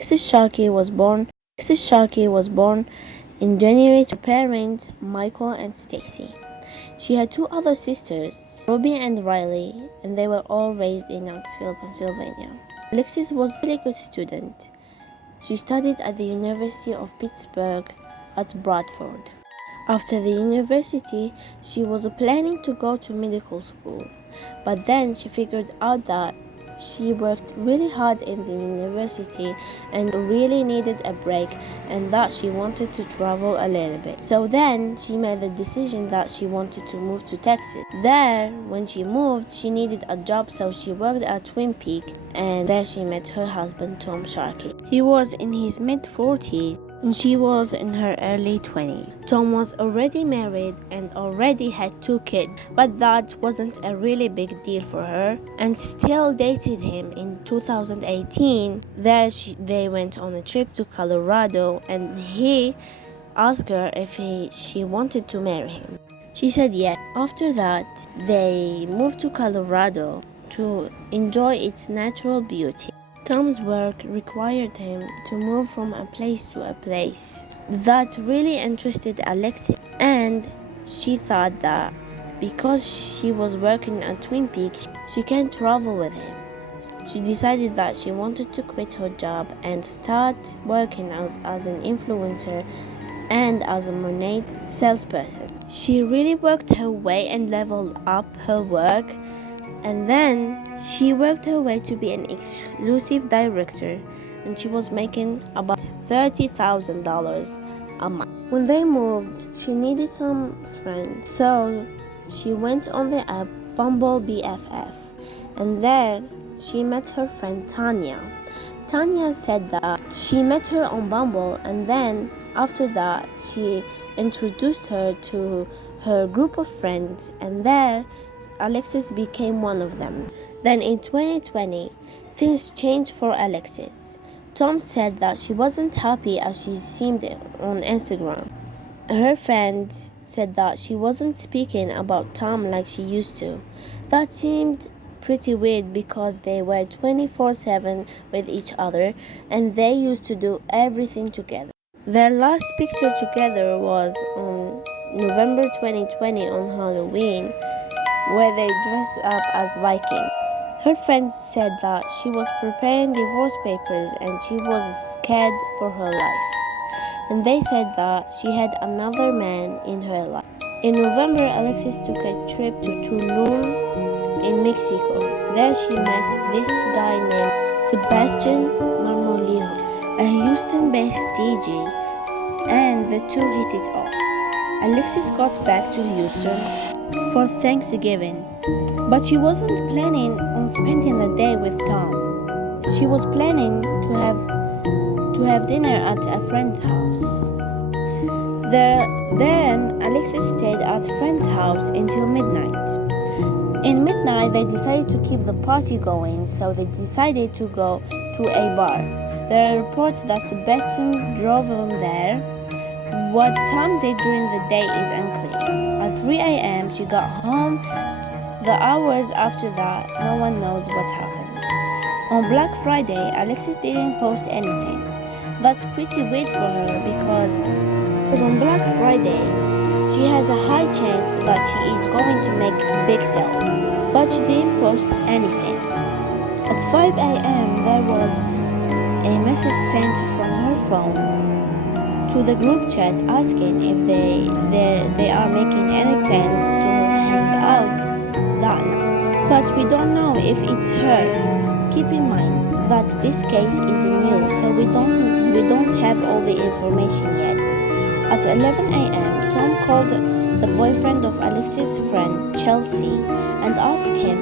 Alexis Sharkey was born. Alexis Sharkey was born in January to her parents Michael and Stacy. She had two other sisters, Ruby and Riley, and they were all raised in Knoxville, Pennsylvania. Alexis was a really good student. She studied at the University of Pittsburgh at Bradford. After the university, she was planning to go to medical school, but then she figured out that she worked really hard in the university and really needed a break, and that she wanted to travel a little bit. So then she made the decision that she wanted to move to Texas. There, when she moved, she needed a job, so she worked at Twin Peaks, and there she met her husband, Tom Sharkey. He was in his mid-40s and she was in her early 20s. Tom was already married and already had two kids, but that wasn't a really big deal for her, and still dated him in 2018. There they went on a trip to Colorado, and he asked her if she wanted to marry him. She said yes. After that, they moved to Colorado to enjoy its natural beauty. Tom's work required him to move from a place to a place. That really interested Alexis, and she thought that because she was working at Twin Peaks, she can travel with him. She decided that she wanted to quit her job and start working as an influencer and as a Monet salesperson. She really worked her way and leveled up her work, and then she worked her way to be an exclusive director, and she was making about $30,000 a month. When they moved, she needed some friends, so she went on the app Bumble BFF, and there she met her friend Tanya. Tanya said that she met her on Bumble, and then after that she introduced her to her group of friends, and there Alexis became one of them. Then in 2020, things changed for Alexis. Tom said that she wasn't happy as she seemed on Instagram. Her friends said that she wasn't speaking about Tom like she used to. That seemed pretty weird because they were 24/7 with each other and they used to do everything together. Their last picture together was on November 2020 on Halloween, where they dressed up as Vikings. Her friends said that she was preparing divorce papers and she was scared for her life. And they said that she had another man in her life. In November, Alexis took a trip to Tulum in Mexico. There she met this guy named Sebastian Marmolio, a Houston-based DJ, and the two hit it off. Alexis got back to Houston for Thanksgiving, but she wasn't planning on spending the day with Tom. She was planning to have dinner at a friend's house. Then Alexis stayed at a friend's house until midnight. In midnight, they decided to keep the party going, so they decided to go to a bar. There are reports that Sebastian drove them there. What Tom did during the day is unclear. At 3 a.m., she got home. The hours after that, no one knows what happened. On Black Friday, Alexis didn't post anything. That's pretty weird for her because on Black Friday, she has a high chance that she is going to make a big sale, but she didn't post anything. At 5 a.m., there was a message sent from her phone to the group chat asking if they are making any plans to hang out that night. But we don't know if it's her. Keep in mind that this case is new, so we don't have all the information yet. At 11 a.m., Tom called the boyfriend of Alexis' friend, Chelsea, and asked him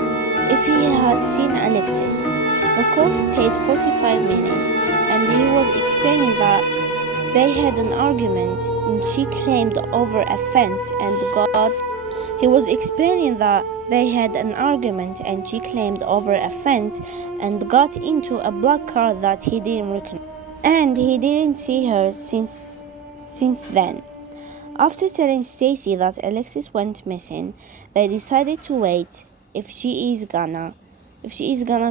if he has seen Alexis. The call stayed 45 minutes, and he was explaining that they had an argument and she climbed over a fence and got into a black car that he didn't recognize. And he didn't see her since then. After telling Stacy that Alexis went missing, they decided to wait if she is gonna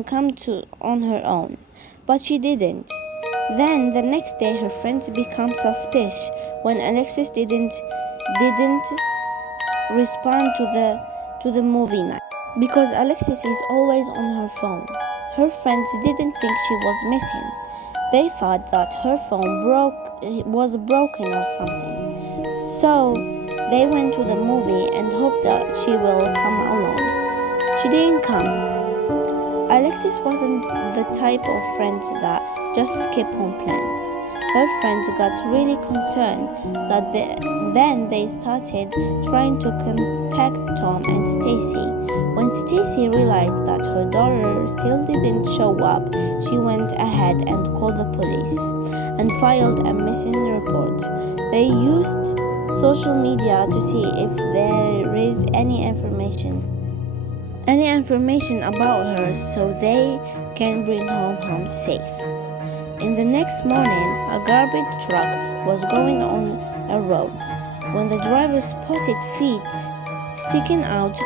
come to on her own. But she didn't. Then the next day her friends become suspicious when Alexis didn't respond to the movie night. Because Alexis is always on her phone. Her friends didn't think she was missing. They thought that her phone was broken or something. So they went to the movie and hoped that she will come along. She didn't come. Alexis wasn't the type of friends that just skip on plans. Her friends got really concerned then they started trying to contact Tom and Stacy. When Stacy realized that her daughter still didn't show up, she went ahead and called the police and filed a missing report. They used social media to see if there is any information about her so they can bring her home safe. In the next morning, a garbage truck was going on a road when the driver spotted feet sticking out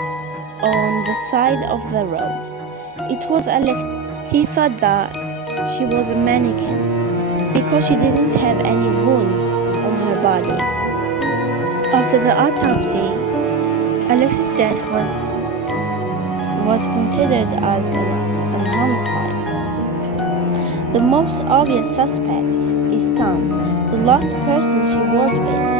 on the side of the road. It was Alex. He thought that she was a mannequin because she didn't have any wounds on her body. After the autopsy, Alexis' death was considered as an homicide. The most obvious suspect is Tom, the last person she was with.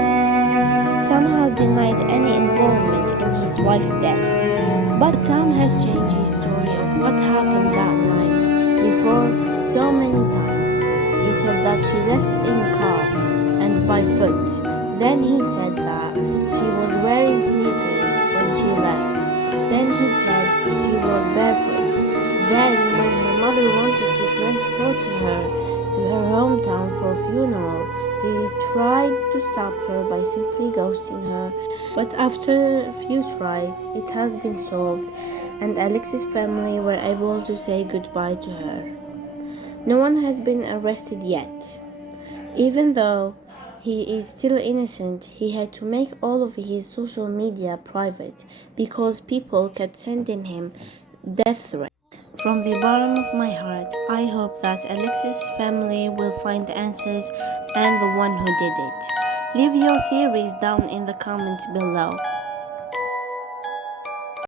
Tom has denied any involvement in his wife's death, but Tom has changed his story of what happened that night before so many times. He said that she left in a car and by foot. Then he said that she was wearing sneakers when she left. Then he said she was barefoot. Then when her mother wanted to transport her to her hometown for a funeral, he tried to stop her by simply ghosting her. But after a few tries, it has been solved, and Alexis' family were able to say goodbye to her. No one has been arrested yet. Even though he is still innocent, he had to make all of his social media private because people kept sending him death threats. From the bottom of my heart, I hope that Alexis' family will find answers and the one who did it. Leave your theories down in the comments below.